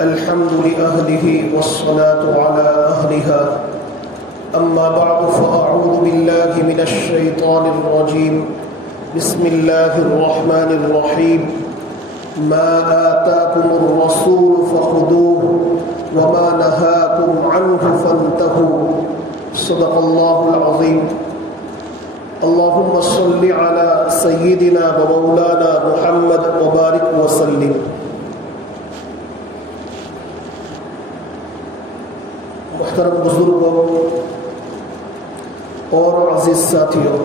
الحمد لأهله والصلاة على أهلها أما بعد فأعوذ بالله من الشيطان الرجيم بسم الله الرحمن الرحيم ما آتاكم الرسول فخذوه وما نهاكم عنه فانتهوا صدق الله العظيم اللهم صل على سيدنا ومولانا محمد وبارك وسلم. محترم بزرگوں اور عزیز ساتھیوں،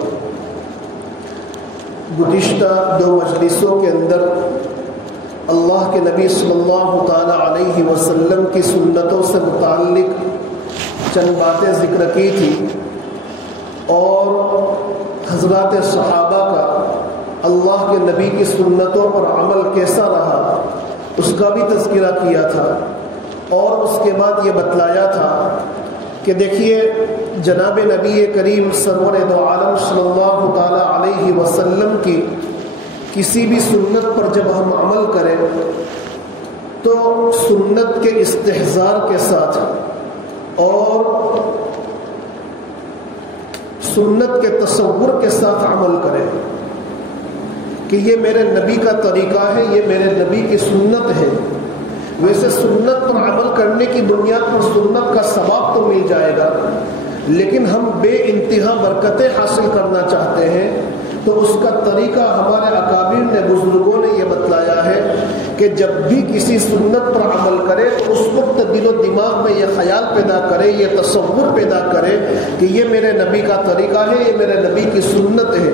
گزشتہ دو مجلسوں کے اندر اللہ کے نبی صلی اللہ تعالی علیہ وسلم کی سنتوں سے متعلق چند باتیں ذکر کی تھی اور حضرات صحابہ کا اللہ کے نبی کی سنتوں پر عمل کیسا رہا اس کا بھی تذکرہ کیا تھا، اور اس کے بعد یہ بتلایا تھا کہ دیکھیے جناب نبی کریم سرور دو عالم صلی اللہ تعالی علیہ وسلم کی کسی بھی سنت پر جب ہم عمل کریں تو سنت کے استحضار کے ساتھ اور سنت کے تصور کے ساتھ عمل کریں کہ یہ میرے نبی کا طریقہ ہے، یہ میرے نبی کی سنت ہے. ویسے سنت پر عمل کرنے کی بنیاد پر سنت کا ثواب تو مل جائے گا، لیکن ہم بے انتہا برکتیں حاصل کرنا چاہتے ہیں تو اس کا طریقہ ہمارے اکابر نے بزرگوں نے یہ بتلایا ہے کہ جب بھی کسی سنت پر عمل کرے تو اس وقت دل و دماغ میں یہ خیال پیدا کرے، یہ تصور پیدا کرے کہ یہ میرے نبی کا طریقہ ہے، یہ میرے نبی کی سنت ہے،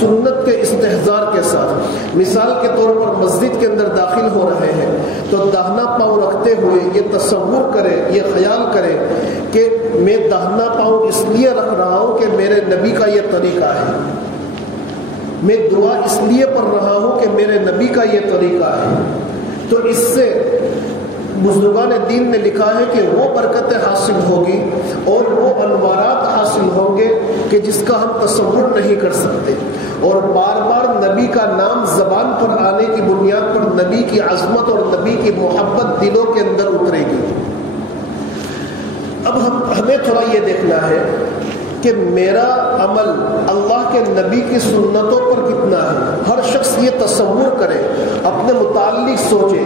سنت کے استحضار کے ساتھ. مثال کے طور پر مسجد کے اندر داخل ہو رہے ہیں تو داہنا پاؤں رکھتے ہوئے یہ تصور کرے، یہ خیال کرے کہ میں داہنا پاؤں اس لیے رکھ رہا ہوں کہ میرے نبی کا یہ طریقہ ہے، میں دعا اس لیے پڑھ رہا ہوں کہ میرے نبی کا یہ طریقہ ہے. تو اس سے بزرگان دین نے لکھا ہے کہ وہ برکتیں حاصل ہوگی اور وہ انوارات حاصل ہوں گے کہ جس کا ہم تصور نہیں کر سکتے، اور بار بار نبی کا نام زبان پر آنے کی بنیاد پر نبی کی عظمت اور نبی کی محبت دلوں کے اندر اترے گی. اب ہمیں تھوڑا یہ دیکھنا ہے کہ میرا عمل اللہ کے نبی کی سنتوں پر کتنا ہے. ہر شخص یہ تصور کرے، اپنے متعلق سوچے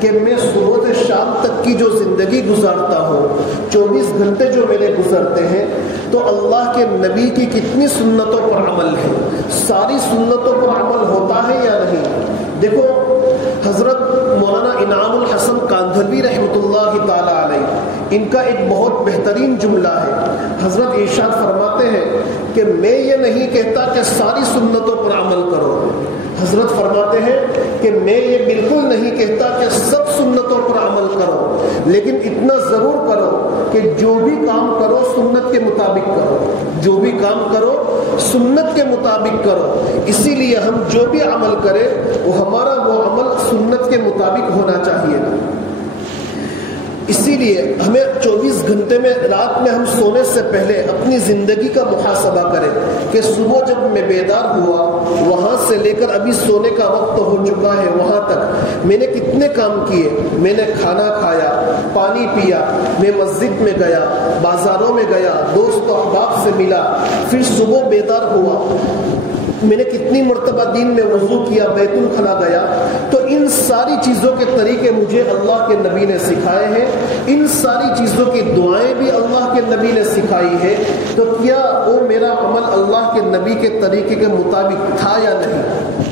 کہ میں صبح سے شام تک کی جو زندگی گزارتا ہوں، 24 گھنٹے جو میرے گزرتے ہیں، تو اللہ کے نبی کی کتنی سنتوں پر عمل ہے، ساری سنتوں پر عمل ہوتا ہے یا نہیں. دیکھو حضرت مولانا انعام الحسن کاندھلوی رحمۃ اللہ تعالی علیہ، ان کا ایک بہت بہترین جملہ ہے. حضرت ارشاد فرماتے ہیں کہ میں یہ نہیں کہتا کہ ساری سنتوں پر عمل کرو، حضرت فرماتے ہیں کہ میں یہ بالکل نہیں کہتا کہ سب سنتوں پر عمل کرو، لیکن اتنا ضرور کرو کہ جو بھی کام کرو سنت کے مطابق کرو، جو بھی کام کرو سنت کے مطابق کرو. اسی لیے ہم جو بھی عمل کریں وہ ہمارا وہ عمل سنت کے مطابق ہونا چاہیے. اسی لیے ہمیں 24 گھنٹے میں رات میں ہم سونے سے پہلے اپنی زندگی کا محاسبہ کریں کہ صبح جب میں بیدار ہوا وہاں سے لے کر ابھی سونے کا وقت ہو چکا ہے وہاں تک میں نے کتنے کام کیے. میں نے کھانا کھایا، پانی پیا، میں مسجد میں گیا، بازاروں میں گیا، دوست و احباب سے ملا، پھر صبح بیدار ہوا، میں نے کتنی مرتبہ دین میں وضو کیا، بیت الخلا گیا. تو ان ساری چیزوں کے طریقے مجھے اللہ کے نبی نے سکھائے ہیں، ان ساری چیزوں کی دعائیں بھی اللہ کے نبی نے سکھائی ہے. تو کیا وہ میرا عمل اللہ کے نبی کے طریقے کے مطابق تھا یا نہیں؟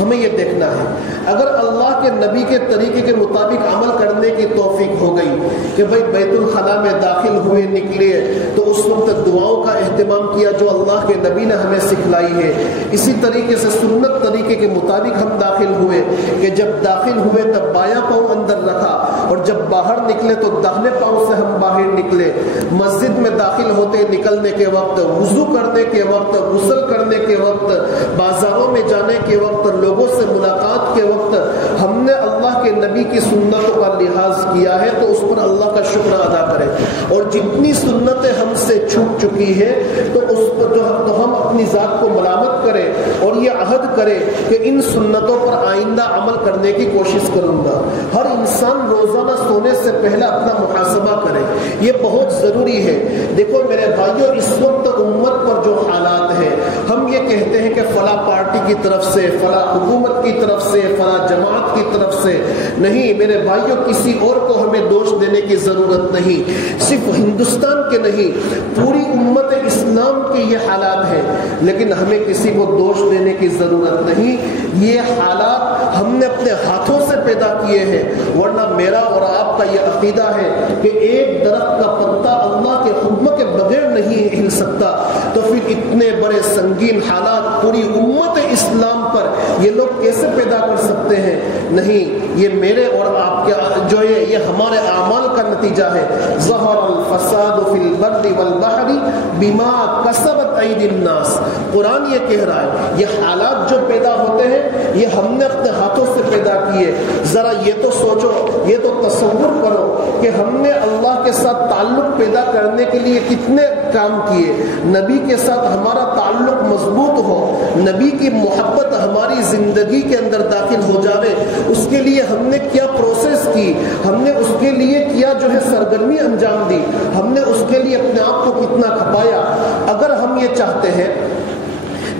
ہمیں یہ دیکھنا ہے. اگر اللہ کے نبی کے طریقے کے مطابق عمل کرنے کی توفیق ہو گئی کہ بھائی بیت الخلا میں داخل ہوئے نکلے تو اس وقت دعاؤں کا اہتمام کیا جو اللہ کے نبی نے ہمیں سکھلائی ہے. اسی طریقے سے سنت طریقے کے مطابق ہم داخل ہوئے کہ جب داخل ہوئے تب بایاں پاؤں اندر رکھا اور جب باہر نکلے تو داہنے پاؤں سے ہم باہر نکلے. مسجد میں داخل ہوتے نکلنے کے وقت، وضو کرنے کے وقت، غسل کرنے کے وقت، بازاروں میں جانے کے وقت، لوگوں سے ملاقات کے وقت ہم نے اللہ کے نبی نبی کی سنتوں کا لحاظ کیا ہے تو اس پر اللہ کا شکر ادا کریں، اور جتنی سنتیں ہم سے چھوٹ چکی ہیں تو اس پر تو ہم اپنی ذات کو ملامت کریں اور یہ عہد کریں کہ ان سنتوں پر آئندہ عمل کرنے کی کوشش کروں گا۔ ہر انسان روزانہ سونے سے پہلے اپنا محاسبہ کرے، یہ بہت ضروری ہے۔ دیکھو میرے بھائیوں، اس وقت امت پر جو حالات ہیں، ہم یہ کہتے ہیں کہ فلاں پارٹی کی طرف سے، فلاں حکومت کی طرف سے، فلاں جماعت کی طرف سے، نہیں میرے بھائیوں، کسی اور کو ہمیں دوش دینے کی ضرورت نہیں۔ صرف ہندوستان کے نہیں، پوری امت اسلام کے یہ حالات ہیں، لیکن ہمیں کسی کو دوش دینے کی ضرورت نہیں۔ یہ حالات ہم نے اپنے ہاتھوں سے پیدا کیے ہیں، ورنہ میرا اور آپ کا یہ عقیدہ ہے کہ ایک درخت کا پتا اللہ کے حکم کے بغیر نہیں ہل سکتا، تو پھر اتنے بڑے سنگین حالات پوری امت اسلام پر یہ لوگ کیسے پیدا کر سکتے ہیں؟ نہیں، یہ میرے اور آپ کے جو یہ ہمارے اعمال کا نتیجہ ہے۔ ظہر الفساد فی البر والبحر بما کسبت ایدی الناس، قرآن یہ کہہ رہا ہے یہ حالات جو پیدا ہوتے ہیں یہ ہم نے اپنے ہاتھوں سے پیدا کیے۔ ذرا یہ تو سوچو، یہ تو تصور کرو کہ ہم نے اللہ کے ساتھ تعلق پیدا کرنے کے لیے کتنے کام کیے۔ نبی کے ساتھ ہمارا تعلق مضبوط ہو، نبی کی محبت ہماری زندگی کے اندر داخل ہو جاوے، اس کے لیے ہم نے کیا پروسیس کی، ہم نے اس کے لیے کیا جو ہے سرگرمی انجام دی، ہم نے اس کے لیے اپنے آپ کو کتنا کھپایا۔ اگر ہم یہ چاہتے ہیں،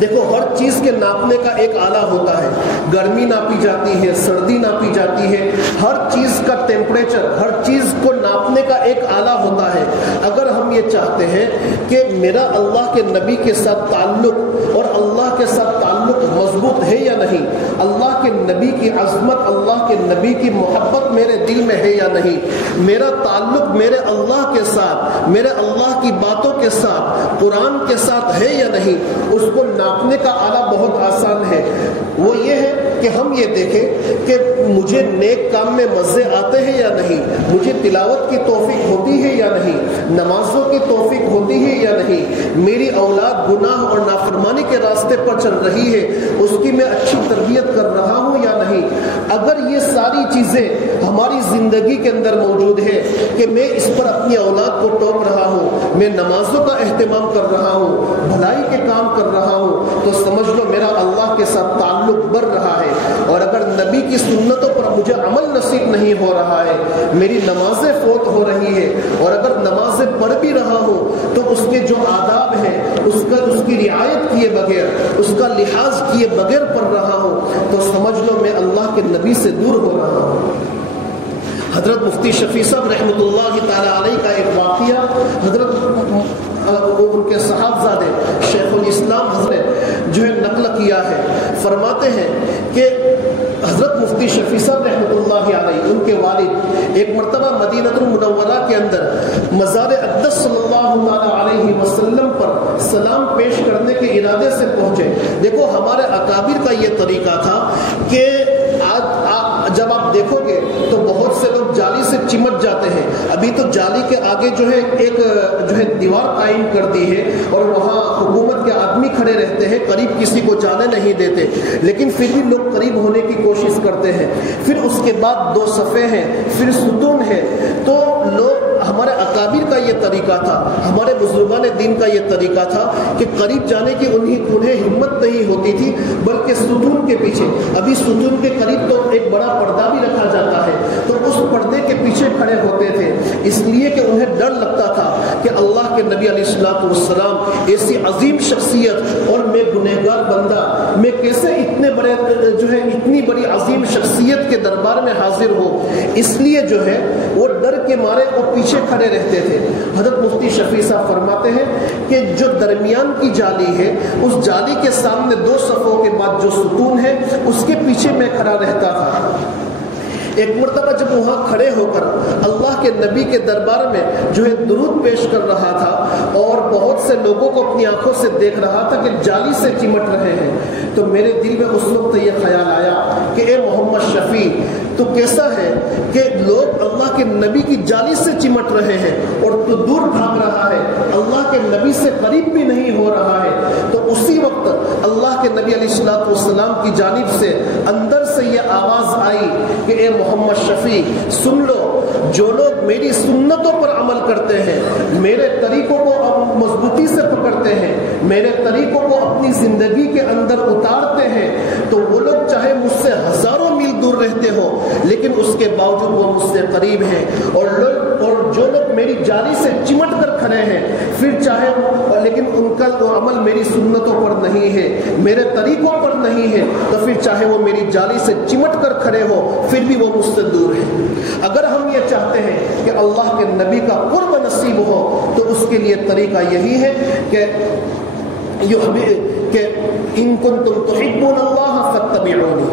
دیکھو ہر چیز کے ناپنے کا ایک آلہ ہوتا ہے، گرمی ناپی جاتی ہے، سردی ناپی جاتی ہے، ہر چیز کا ٹیمپریچر، ہر چیز کو ناپنے کا ایک آلہ ہوتا ہے۔ اگر ہم یہ چاہتے ہیں کہ میرا اللہ کے نبی کے ساتھ تعلق اور اللہ کے ساتھ تعلق مضبوط ہے یا نہیں، اللہ کے نبی کی عظمت، اللہ کے نبی کی محبت میرے دل میں ہے یا نہیں، میرا تعلق میرے اللہ کے ساتھ، میرے اللہ کی باتوں کے ساتھ، قرآن کے ساتھ ہے یا نہیں، اس کو ناپنے کا آلہ بہت آسان ہے۔ وہ یہ ہے کہ ہم یہ دیکھیں کہ مجھے نیک کام میں مزے آتے ہیں یا نہیں، مجھے تلاوت کی توفیق ہوتی ہے یا نہیں، نمازوں کی توفیق ہوتی ہے یا نہیں، میری اولاد گناہ اور نافرمانی کے راستے پر چل رہی ہے، اس کی میں اچھی تربیت کر رہا ہوں یا نہیں۔ اگر یہ ساری چیزیں ہماری زندگی کے اندر موجود ہے کہ میں اس پر اپنی اولاد کو ٹوک رہا ہوں، میں نمازوں کا اہتمام کر رہا ہوں، بھلائی کے کام کر رہا ہوں، تو سمجھ لو میرا اللہ کے ساتھ تعلق بڑھ رہا ہے۔ اور اگر نبی کی سنتوں پر مجھے عمل نصیب نہیں ہو رہا ہے، میری نمازیں فوت ہو رہی ہے، اور اگر نمازیں پڑھ بھی رہا ہوں تو اس کے جو آداب ہیں اس کی رعایت کیے بغیر، اس کا لحاظ کیے بغیر پڑھ رہا ہوں، تو سمجھ لو میں اللہ کے نبی سے دور ہو رہا ہوں۔ حضرت مفتی شفیع صاحب رحمۃ اللہ تعالی علیہ کا ایک واقعہ حضرت ان کے صاحبزادے شیخ الاسلام حضرت جو ہے نقل کیا ہے، فرماتے ہیں کہ حضرت مفتی شفیع صاحب رحمۃ اللہ علیہ، ان کے والد ایک مرتبہ مدینہ المنورہ کے اندر مزار اقدس صلی اللہ تعالی علیہ وسلم پر سلام پیش کرنے کے ارادے سے پہنچے۔ دیکھو ہمارے اکابر کا یہ طریقہ تھا کہ آج جب آپ دیکھو گے تو بہت سے لوگ جالی سے چمٹ جاتے ہیں۔ ابھی تو جالی کے آگے جو ہے ایک جو ہے دیوار قائم کر دی ہے اور وہاں حکومت کے آدمی کھڑے رہتے ہیں، قریب کسی کو جانے نہیں دیتے، لیکن پھر بھی لوگ قریب ہونے کی کوشش کرتے ہیں۔ پھر اس کے بعد 2 صفحے ہیں، پھر ستون ہے، تو لوگ ہمارے اکابر کا یہ طریقہ تھا، ہمارے بزرگان دین کا یہ طریقہ تھا کہ قریب جانے کی انہیں ہمت نہیں ہوتی تھی، بلکہ ستون کے پیچھے، ابھی ستون کے قریب تو ایک بڑا پردہ بھی رکھا جاتا ہے، تو اس پردے کے پیچھے کھڑے ہوتے تھے، اس لیے کہ انہیں ڈر لگتا تھا کہ اللہ کے نبی علیہ الصلوۃ والسلام ایسی عظیم شخصیت اور میں گنہگار بندہ، میں کیسے اتنی بڑی عظیم شخصیت کے دربار میں حاضر ہوں، اس لیے جو ہے وہ ڈر کے مارے وہ پیچھے کھڑے رہتے تھے۔ حضرت مفتی شفیع صاحب فرماتے ہیں کہ جو درمیان کی جالی ہے، اس جالی کے سامنے 2 صفوں کے بعد جو ستون ہے اس کے پیچھے میں کھڑا رہتا تھا۔ ایک مرتبہ جب وہاں کھڑے ہو کر اللہ کے نبی کے دربار میں جو ہے درود پیش کر رہا تھا اور بہت سے لوگوں کو اپنی آنکھوں سے دیکھ رہا تھا کہ جالی سے چمٹ رہے ہیں، تو میرے دل میں اس وقت یہ خیال آیا کہ اے محمد شفیع، تو کیسا ہے کہ لوگ اللہ کے نبی کی جالی سے چمٹ رہے ہیں اور تو دور بھاگ رہا ہے، اللہ کے نبی سے قریب بھی نہیں ہو رہا ہے۔ تو اسی وقت اللہ کے نبی علیہ الصلوۃ والسلام کی جانب سے اندر سے یہ آواز آئی کہ اے محمد شفیع سن لو، جو لوگ میری سنتوں پر عمل کرتے ہیں، میرے طریقوں کو مضبوطی سے پکڑتے ہیں، میرے طریقوں کو اپنی زندگی کے اندر اتارتے ہیں، تو وہ لوگ چاہے مجھ سے ہزاروں میل دور رہتے ہو لیکن اس کے باوجود وہ مجھ سے قریب ہیں، اور جو لوگ میری جالی سے چمٹ کر کھڑے ہیں، پھر چاہے لیکن ان کا تو عمل میری سنتوں پر نہیں ہے، میرے طریقوں پر نہیں ہے، تو پھر چاہے وہ میری جالی سے چمٹ کر کھڑے ہو پھر بھی وہ مجھ سے دور ہے۔ اگر ہم یہ چاہتے ہیں کہ اللہ کے نبی کا قرب نصیب ہو تو اس کے لیے طریقہ یہی ہے کہ ان کنتم تحبون اللہ فاتبعونی،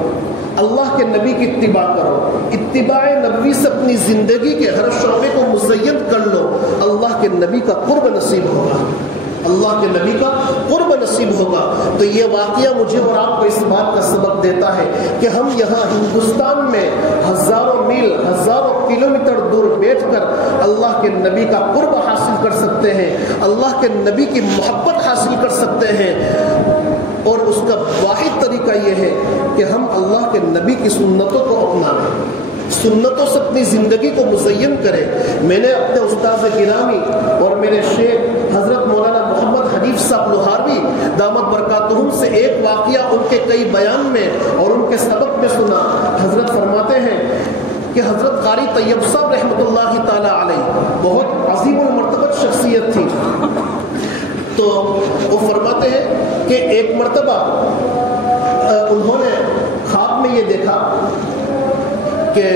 اللہ کے نبی کی اتباع کرو، اتباع نبوی سے اپنی زندگی کے ہر شعبے کو مزین کر لو، اللہ کے نبی کا قرب نصیب ہوگا، اللہ کے نبی کا قرب نصیب ہوگا۔ تو یہ واقعہ مجھے اور آپ کو اس بات کا سبق دیتا ہے کہ ہم یہاں ہندوستان میں ہزاروں میل، ہزاروں کلومیٹر دور بیٹھ کر اللہ کے نبی کا قرب حاصل کر سکتے ہیں، اللہ کے نبی کی محبت حاصل کر سکتے ہیں، اور اس کا واحد طریقہ یہ ہے کہ ہم اللہ کے نبی کی سنتوں کو اپنائیں، سنتوں سے اپنی زندگی کو مزین کریں۔ میں نے اپنے استاد گرامی اور میرے شیخ حضرت مولانا محمد حنیف صاحب لوہاروی دامت برکاتہم سے ایک واقعہ ان کے کئی بیان میں اور ان کے سبق میں سنا۔ حضرت فرماتے ہیں کہ حضرت قاری طیب صاحب رحمۃ اللہ تعالی علیہ بہت عظیم المرتبت شخصیت تھی، تو وہ فرماتے ہیں کہ ایک مرتبہ انہوں نے خواب میں یہ دیکھا کہ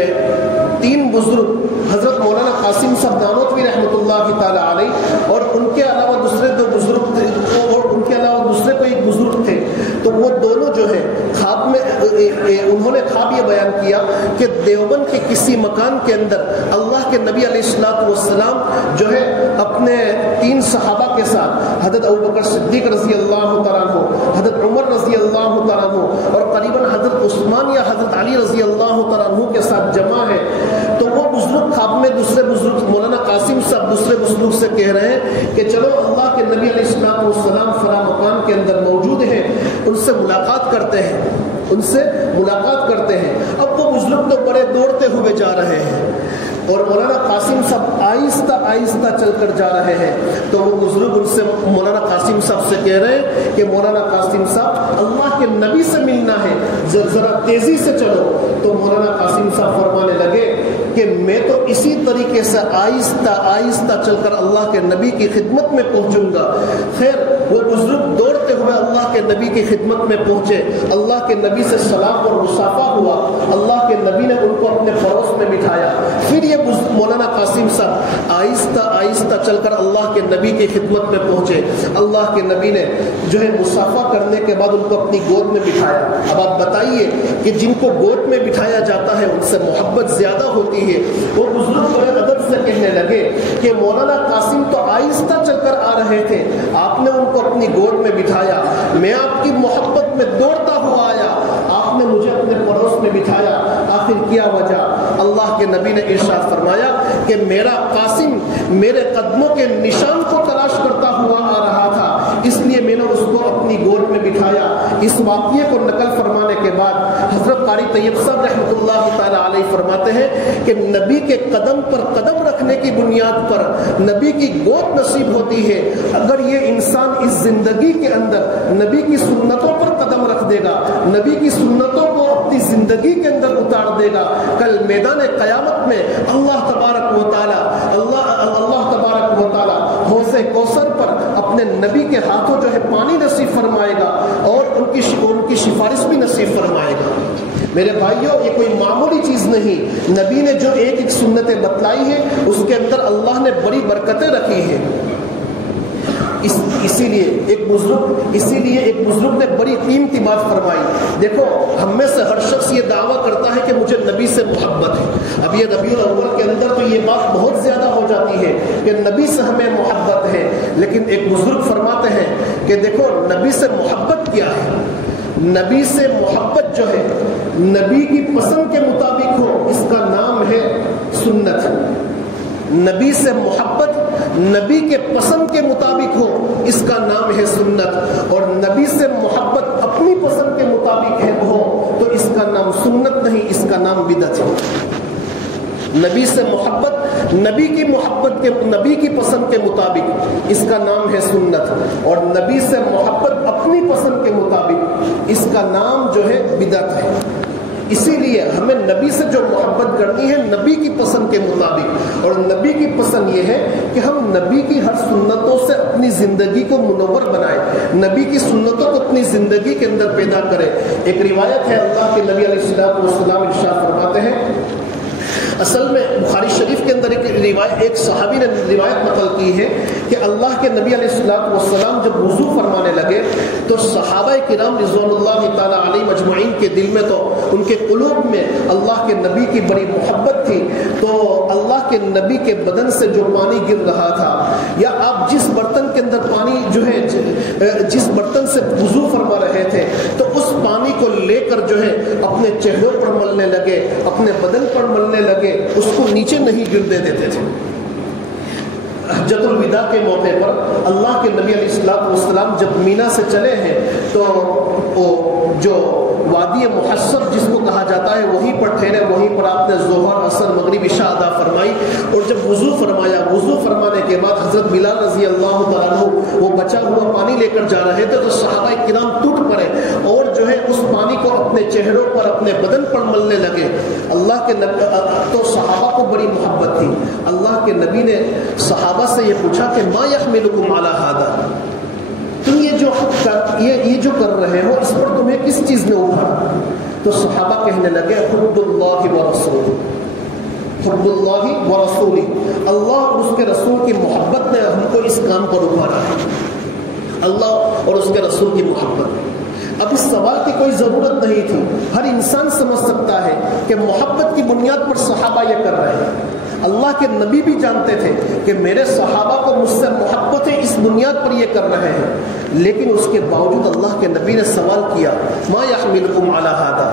تین بزرگ حضرت مولانا قاسم صاحب نانوتوی رحمۃ اللہ تعالی علیہ اور ان کے علاوہ دوسرے دو بزرگ تھے، اور ان کے علاوہ دوسرے کوئی بزرگ تھے، تو وہ دونوں جو ہے خواب میں انہوں نے خواب یہ بیان کیا کہ دیوبند کے کسی مکان کے اندر اللہ کے نبی علیہ الصلوۃ والسلام جو ہے اپنے تین صحابہ کے ساتھ حضرت ابوبکر صدیق رضی اللہ تعالیٰ عنہ، حضرت عمر رضی اللہ تعالیٰ عنہ اور قریباً حضرت عثمان یا حضرت علی رضی اللہ تعالیٰ عنہ کے ساتھ جمع ہے۔ تو وہ بزرگ خواب میں دوسرے بزرگ مولانا قاسم صاحب دوسرے بزرگ سے کہہ رہے ہیں کہ چلو اللہ کے نبی علیہ الصلوۃ والسلام فلاں مکان کے اندر موجود ہیں، ان سے ملاقات کرتے ہیں، ان سے ملاقات کرتے ہیں۔ اب وہ بزرگ تو بڑے دوڑتے ہوئے جا رہے ہیں اور مولانا قاسم صاحب آہستہ آہستہ چل کر جا رہے ہیں، تو وہ بزرگ ان سے مولانا قاسم صاحب سے کہہ رہے ہیں کہ مولانا قاسم صاحب اللہ کے نبی سے ملنا ہے، ذرا تیزی سے چلو۔ تو مولانا قاسم صاحب فرمانے لگے کہ میں تو اسی طریقے سے آہستہ آہستہ چل کر اللہ کے نبی کی خدمت میں پہنچوں گا۔ خیر وہ بزرگ دوڑتے ہوئے اللہ کے نبی کی خدمت میں پہنچے، اللہ کے نبی سے سلام اور مصافحہ ہوا، اللہ کے نبی نے ان کو اپنے پڑوس میں بٹھایا۔ پھر یہ مولانا قاسم صاحب آہستہ آہستہ چل کر اللہ کے نبی کی خدمت میں پہنچے، اللہ کے نبی نے جو ہے مصافحہ کرنے کے بعد ان کو اپنی گود میں بٹھایا۔ اب آپ بتائیے کہ جن کو گود میں بٹھایا جاتا ہے ان سے محبت زیادہ ہوتی ہے۔ وہ بزرگ بڑے ادب سے کہنے لگے کہ مولانا قاسم تو آہستہ چل کر آ رہے تھے، آپ نے ان کو اپنی گود میں بٹھایا، میں آپ کی محبت میں دوڑتا ہوا آیا، آپ نے مجھے اپنے پڑوس میں بٹھایا، آخر کیا وجہ؟ اللہ کے نبی نے ارشاد فرمایا کہ میرا قاسم میرے قدموں کے نشان کو تلاش کرتا ہوا آ رہا تھا، اس لیے میں نے اس کو اپنی گود میں بٹھایا۔ اس واقعے کو نقل فرمانے کے بعد حضرت قاری طیب صاحب رحمۃ اللہ تعالی علیہ فرماتے ہیں کہ نبی کے قدم پر قدم رکھنے کی بنیاد پر نبی کی گود نصیب ہوتی ہے۔ اگر یہ انسان اس زندگی کے اندر نبی کی سنتوں پر قدم رکھ دے گا، نبی کی سنتوں کو اپنی زندگی کے اندر اتار دے گا، کل میدان قیامت میں اللہ تبارک و تعالی حوض کوثر پر اپنے نبی کے ہاتھوں جو ہے پانی نصیب فرمائے گا اور ان کی سفارش بھی نصیب فرمائے گا۔ میرے بھائیوں یہ کوئی معمولی چیز نہیں، نبی نے جو ایک ایک سنتیں بتلائی ہیں اس کے اندر اللہ نے بڑی برکتیں رکھی ہیں۔ اسی لیے ایک بزرگ نے بڑی قیمتی بات فرمائی۔ دیکھو ہم میں سے ہر شخص یہ دعویٰ کرتا ہے کہ مجھے نبی سے محبت ہے۔ اب یہ ربیع الاول کے اندر تو یہ بات بہت زیادہ ہو جاتی ہے کہ نبی سے ہمیں محبت ہے، لیکن ایک بزرگ فرماتے ہیں کہ دیکھو نبی سے محبت کیا ہے؟ نبی سے محبت جو ہے نبی کی پسند کے مطابق ہو، اس کا نام ہے سنت۔ نبی سے محبت نبی کے پسند کے مطابق ہو، اس کا نام ہے سنت، اور نبی سے محبت اپنی پسند کے مطابق ہو تو اس کا نام سنت نہیں، اس کا نام بدعت ہے۔ نبی سے محبت، نبی کی محبت کے، نبی کی پسند کے مطابق، اس کا نام ہے سنت، اور نبی سے محبت اپنی پسند کے مطابق، اس کا نام جو ہے بدعت ہے۔ اسی لیے ہمیں نبی سے جو محبت کرنی ہے نبی کی پسند کے مطابق، اور نبی کی پسند یہ ہے کہ ہم نبی کی ہر سنتوں سے اپنی زندگی کو منور بنائیں، نبی کی سنتوں کو اپنی زندگی کے اندر پیدا کریں۔ ایک روایت ہے، اللہ کے نبی علیہ السلام ارشاد فرماتے ہیں، اصل میں بخاری شریف کے اندر ایک صحابی نے روایت نقل کی ہے کہ اللہ کے نبی علیہ السلام جب وضو فرمانے لگے تو صحابہ کرام رضوان اللہ تعالیٰ علیہ مجمعین کے دل میں، تو ان کے قلوب میں اللہ کے نبی کی بڑی محبت تھی، تو اللہ کے نبی کے بدن سے جو پانی گر رہا تھا، یا آپ جس برتن کے اندر پانی جو ہے، جس برتن سے وضو فرما رہے تھے، تو اس پانی کو لے کر جو ہے اپنے چہروں پر ملنے لگے، اپنے بدن پر ملنے لگے، اس کو نیچے نہیں گرنے دیتے تھے۔ حجۃ الوداع کے موقع پر اللہ کے نبی علیہ السلام جب مینا سے چلے ہیں تو جو وادی محصب جس کو کہا جاتا ہے وہیں پر ٹھہرے، وہیں پر آپ نے ظہر، عصر، مغرب، عشاء ادا فرمائی، اور جب وضو فرمایا، وضو فرمانے کے بعد حضرت بلال رضی اللہ تعالیٰ عنہ وہ بچا ہوا پانی لے کر جا رہے تھے، تو صحابہ کرام ٹوٹ پڑے اور جو ہے اس پانی کو اپنے چہروں پر، اپنے بدن پر ملنے لگے۔ اللہ کے نبی، تو صحابہ کو بڑی محبت تھی، اللہ کے نبی نے صحابہ سے یہ پوچھا کہ ما یحملکم علی ھذا، تم یہ جو کر رہے ہو اس پر تمہیں کس چیز نے ابھارا؟ تو صحابہ کہنے لگے حب اللہ و رسول، حب اللہ و رسول، اللہ اور اس کے رسول کی محبت نے ہم کو اس کام پر ابھارا ہے، اللہ اور اس کے رسول کی محبت۔ اب اس سوال کی کوئی ضرورت نہیں تھی، ہر انسان سمجھ سکتا ہے کہ محبت کی بنیاد پر صحابہ یہ کر رہے ہیں۔ اللہ کے نبی بھی جانتے تھے کہ میرے صحابہ کو مجھ سے محبت ہے، اس بنیاد پر یہ کر رہے ہیں، لیکن اس کے باوجود اللہ کے نبی نے سوال کیا ما یحملکم علی ھذا۔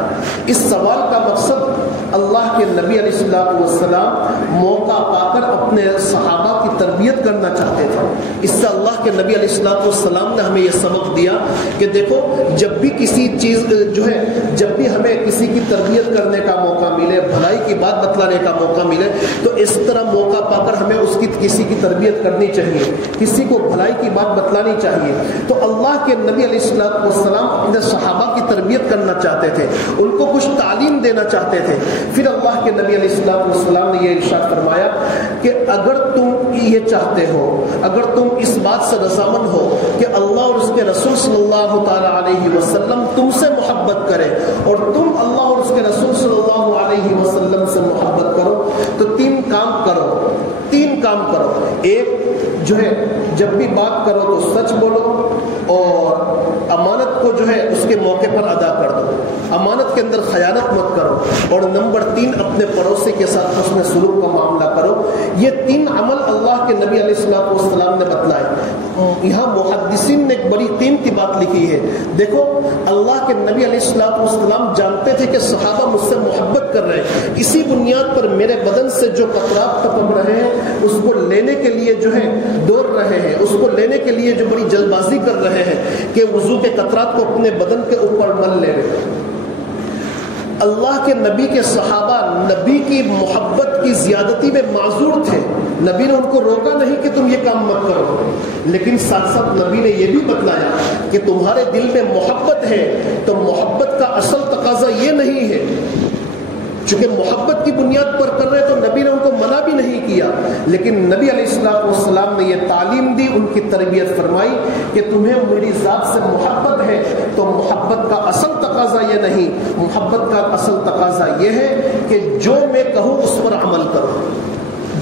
اس سوال کا مقصد اللہ کے نبی علیہ السلام موقع پا کر اپنے صحابہ کی تربیت کرنا چاہتے تھے۔ اس سے اللہ کے نبی علیہ السلام نے ہمیں یہ سبق دیا کہ دیکھو، جب بھی کسی چیز جو ہے، جب بھی ہمیں کسی کی تربیت کرنے کا موقع ملے، بھلائی کی بات بتلانے کا موقع ملے، تو اس طرح موقع پا کر ہمیں کسی کی تربیت کرنی چاہیے، کسی کو بھلائی کی بات بتلانی چاہیے۔ تو اللہ کے نبی علیہ السلام اپنے صحابہ کی تربیت کرنا چاہتے تھے، ان کو کچھ تعلیم دینا چاہتے تھے۔ پھر اللہ کے نبی علیہ السلام نے یہ ارشاد فرمایا کہ اگر تم یہ چاہتے ہو، اگر تم اس بات سے رضامند ہو کہ اللہ اور اس کے رسول صلی اللہ تعالیٰ علیہ وسلم تم سے محبت کرے، اور تم اللہ اور اس کے رسول صلی اللہ علیہ وسلم سے محبت کرو، تو تین کام کرو۔ ایک جو ہے، جب بھی بات کرو تو سچ بولو، اور امانت کو جو ہے اس کے موقع پر ادا کر دو، امانت کے اندر خیانت مت کرو، اور نمبر 3 اپنے پڑوسی کے ساتھ حسن سلوک کا معاملہ کرو۔ یہ 3 عمل اللہ کے نبی علیہ السلام نے بتلائے۔ یہاں محدثین نے ایک بڑی قیمتی بات لکھی ہے، دیکھو اللہ کے نبی علیہ السلام جانتے تھے کہ صحابہ مجھ سے محبت کر رہے ہیں، اسی بنیاد پر میرے بدن سے جو قطرات ٹپک رہے ہیں اس کو لینے کے لیے جو ہے دوڑ رہے ہیں، اس کو لینے کے لیے جو بڑی جلد بازی کر رہے ہیں کہ وضو کے قطرات کو اپنے بدن کے اوپر مل لے رہے ہیں۔ اللہ کے نبی کے صحابہ نبی کی محبت کی زیادتی میں معذور تھے، نبی نے ان کو روکا نہیں کہ تم یہ کام مت کرو، لیکن ساتھ ساتھ نبی نے یہ بھی بتلایا کہ تمہارے دل میں محبت ہے تو محبت کا اصل تقاضا یہ نہیں ہے، چونکہ محبت کی بنیاد پر کر رہے تو نبی نے ان کو منع بھی نہیں کیا، لیکن نبی علیہ السلام نے یہ تعلیم دی، ان کی تربیت فرمائی کہ تمہیں میری ذات سے محبت ہے تو محبت کا اصل تقاضا یہ نہیں، محبت کا اصل تقاضا یہ ہے کہ جو میں کہوں اس پر عمل کرو،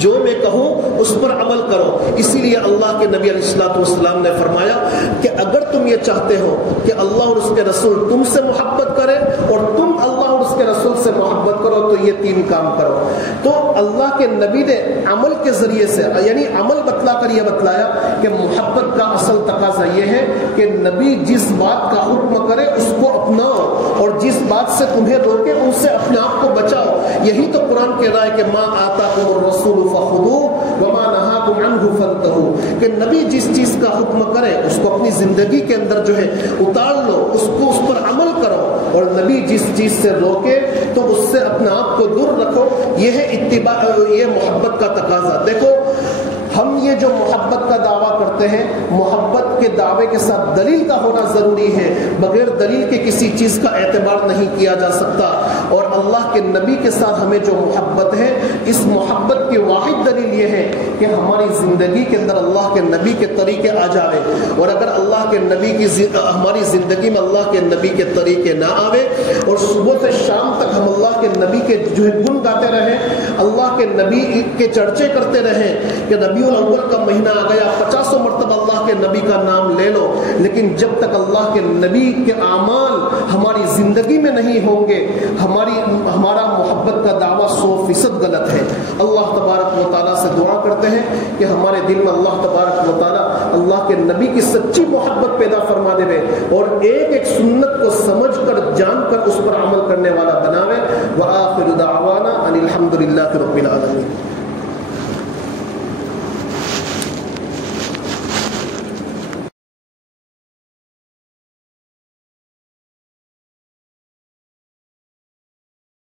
جو میں کہوں اس پر عمل کرو۔ اسی لیے اللہ کے نبی علیہ السلام نے فرمایا کہ اگر تم یہ چاہتے ہو کہ اللہ اور اس کے رسول تم سے محبت کرے اور تم اللہ اور اس کے رسول سے محبت کرو تو یہ 3 کام کرو۔ تو اللہ کے نبی نے عمل کے ذریعے سے، یعنی عمل بتلا کر یہ بتلایا کہ محبت کا اصل تقاضا یہ ہے کہ نبی جس بات کا حکم کرے اس کو اپناؤ، اور جس بات سے تمہیں روکے ان سے اپنے آپ کو بچاؤ۔ یہی تو قرآن کہہ رہا ہے کہ ما آتاکم الرسول فخذوه وما نهاكم عنه فانتهوا، کہ نبی جس چیز کا حکم کرے اس کو اپنی زندگی کے اندر جو ہے اتار لو، اس کو اس پر عمل کرو، اور نبی جس چیز سے روکے تو اس سے اپنے آپ کو دور رکھو. یہ ہے اتباع، یہ محبت کا تقاضا. دیکھو ہم یہ جو محبت کا دعویٰ کرتے ہیں، محبت کے دعوے کے ساتھ دلیل کا ہونا ضروری ہے. بغیر دلیل کے کسی چیز کا اعتبار نہیں کیا جا سکتا. اور اللہ کے نبی کے ساتھ ہمیں جو محبت ہے، اس محبت کی واحد دلیل یہ ہے کہ ہماری زندگی کے اندر اللہ کے نبی کے طریقے آ جائے. اور اگر اللہ کے نبی کی ہماری زندگی میں اللہ کے نبی کے طریقے نہ آوے اور صبح سے شام تک ہم اللہ کے نبی کے جو ہے گن گاتے رہیں، اللہ کے نبی کے چرچے کرتے رہیں کہ ربیع الاول کا مہینہ آ گیا، 50 مرتبہ اللہ کے نبی کا نام لے لو، لیکن جب تک اللہ کے نبی کے اعمال ہماری زندگی میں نہیں ہوں گے، ہمارا محبت کا دعویٰ 100% غلط ہے. اللہ تبارک و تعالیٰ سے دعا کرتے ہیں کہ ہمارے دل میں اللہ تبارک و تعالیٰ اللہ کے نبی کی سچی محبت پیدا فرما دے اور ایک ایک سنت کو سمجھ کر جان کر اس پر عمل کرنے والا بناوے. وآخر دعوانا ان الحمد للہ رب العالمین.